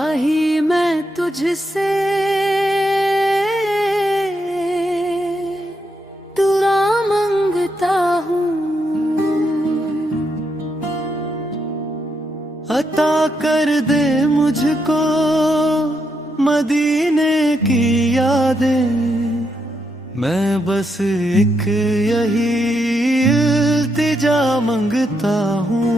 ही मैं तुझसे दुआ मांगता हूँ। अता कर दे मुझको मदीने की यादें, मैं बस एक यही इल्तिजा मांगता हूँ।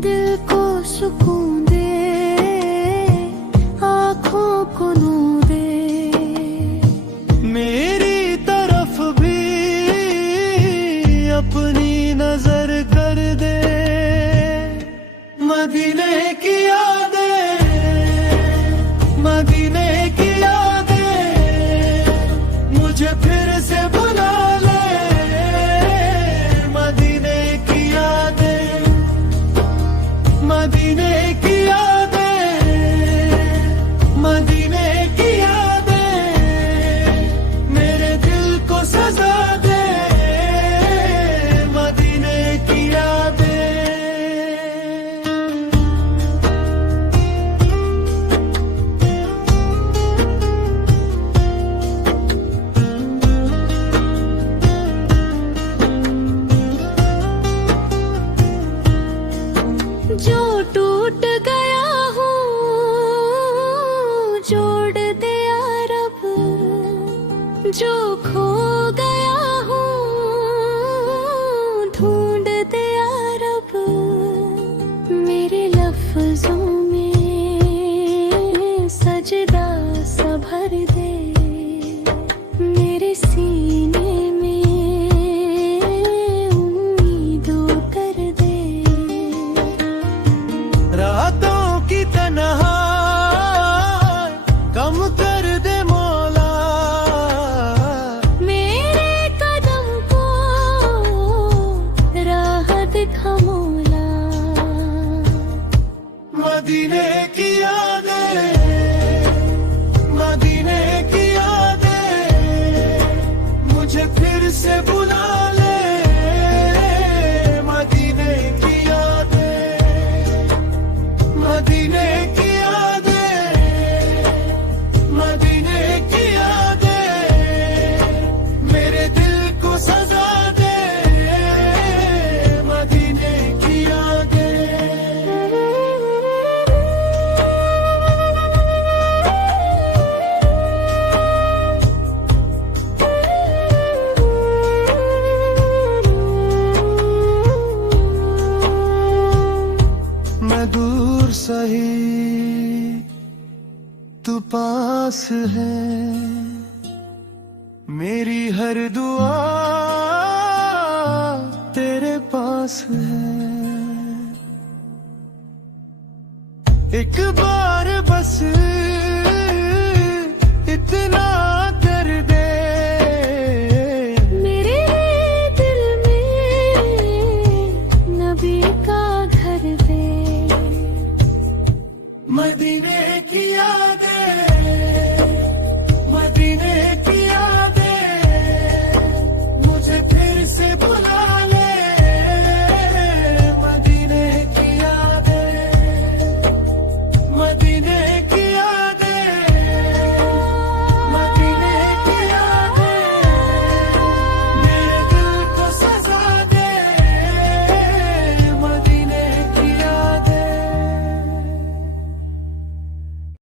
दिल को सुकून दे, आँखों को नूर दे, मेरी तरफ भी अपनी नजर कर दे। मदीने की यादें, मदीने की यादें, मुझे फिर से बुला ले। मदीने की यादें, मदीने की यादें, मदीने की यादें, मेरे दिल को सजा दे। मदीने की यादें। जो टूट गया हूँ जोड़ दे या रब, जो खो गया हूँ ढूंढ दे या रब, मेरे लफ्जों में सजदा सा भर दे, मेरे सीने में उम्मीदों कर दे। रातों की तन्हाई कम कर दे मौला, मेरे कदम को राह दिखा मौला। मदीने की यादें, मदीने की यादें, मुझे फिर से बुला ले। मदीने की यादें, मदीने की यादें, मदीने की यादें, मेरे दिल को सजा दे। मदीने की यादें। मैं दूर सही तू पास है, मेरी हर दुआ तेरे पास है। एक बार बस